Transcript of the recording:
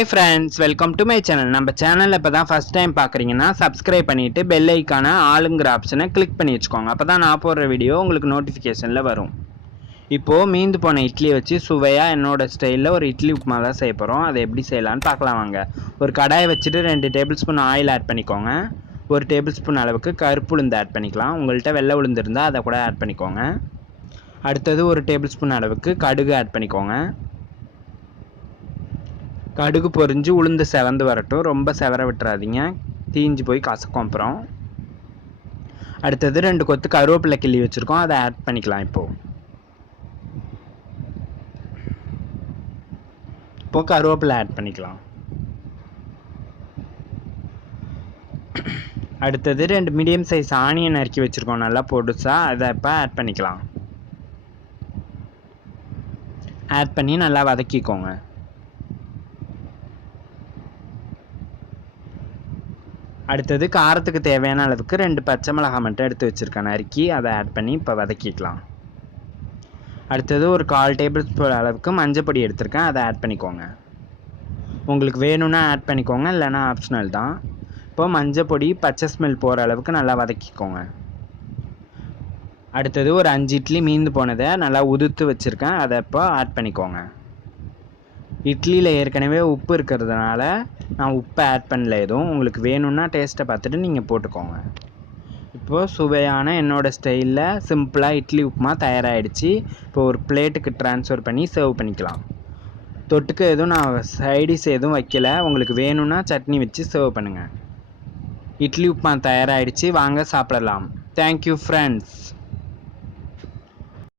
Hi friends, welcome to my channel. நம்ம சேனல்ல இப்பதான் ஃபர்ஸ்ட் டைம் பார்க்கறீங்கன்னா subscribe பண்ணிட்டு bell ஐகான ஆளுங்கற ஆப்ஷனை click பண்ணி வெச்சுக்கோங்க. அப்பதான் நான் போடுற வீடியோ உங்களுக்கு நோட்டிஃபிகேஷன்ல வரும். இப்போ மீந்து போன இட்லி வச்சு சுவையா என்னோட ஸ்டைல்ல ஒரு இட்லி உப்புமா தான் செய்ய போறோம். அதை எப்படி செய்யலாம்னு பார்க்கலாம் வாங்க. ஒரு கடாயை வச்சிட்டு 2 டேபிள்ஸ்பூன் ஆயில் ஆட் பண்ணிக்கோங்க. 1 டேபிள்ஸ்பூன் அளவுக்கு கருப்பு உளுந்து ஆட் பண்ணிக்கலாம். உங்கள்கிட்ட வெள்ளை உளுந்து இருந்தா அதை கூட ஆட் பண்ணிக்கோங்க. அடுத்தது 1 டேபிள்ஸ்பூன் அளவுக்கு கடுகு ஆட் பண்ணிக்கோங்க. கடுகு பொரிஞ்சு உளுந்து செவந்து வரட்டும். ரொம்ப செவர விட்டுறாதீங்க, தீஞ்சு போய் கசக்கும். அப்புறம் அடுத்தது 2 கொத்து கருவேப்பிலை கிள்ளி வச்சுருக்கோம், அதை ஆட் பண்ணிக்கலாம். இப்போ கருவேப்பிலை ஆட் பண்ணிக்கலாம். அடுத்தது 2 மீடியம் சைஸ் ஆனியன் நறுக்கி வச்சுருக்கோம் நல்லா பொடுசா, அதை இப்போ ஆட் பண்ணிக்கலாம். ஆட் பண்ணி நல்லா வதக்கிக்கோங்க. அடுத்தது காரத்துக்கு தேவையான அளவுக்கு 2 பச்சை மிளகாய் மட்டும் எடுத்து வச்சுருக்கேன் நறுக்கி, அதை ஆட் பண்ணி இப்போ வதக்கிக்கலாம். அடுத்தது ஒரு 1/4 டேபிள் ஸ்பூன் அளவுக்கு மஞ்சள் பொடி எடுத்திருக்கேன், அதை ஆட் பண்ணிக்கோங்க. உங்களுக்கு வேணும்னா ஆட் பண்ணிக்கோங்க, இல்லைனா ஆப்ஷனல் தான். இப்போ மஞ்சள் பொடி பச்சை ஸ்மெல் போகிற அளவுக்கு நல்லா வதக்கிக்கோங்க. அடுத்தது ஒரு 5 இட்லி மீந்து போனதை நல்லா உதுத்து வச்சுருக்கேன், அதை இப்போ ஆட் பண்ணிக்கோங்க. இட்லியில் ஏற்கனவே உப்பு இருக்கிறதுனால நான் உப்பை ஆட் பண்ணல எதுவும். உங்களுக்கு வேணும்னா டேஸ்ட்டை பார்த்துட்டு நீங்கள் போட்டுக்கோங்க. இப்போது சுவையான என்னோடய ஸ்டைலில் சிம்பிளாக இட்லி உப்புமா தயாராகிடுச்சு. இப்போ ஒரு பிளேட்டுக்கு ட்ரான்ஸ்ஃபர் பண்ணி சர்வ் பண்ணிக்கலாம். தொட்டுக்கு எதுவும் நான் சைடிஷ் எதுவும் வைக்கல. உங்களுக்கு வேணும்னா சட்னி வச்சு சர்வ் பண்ணுங்கள். இட்லி உப்புமா தயாராகிடுச்சு, வாங்க சாப்பிடலாம். Thank you friends.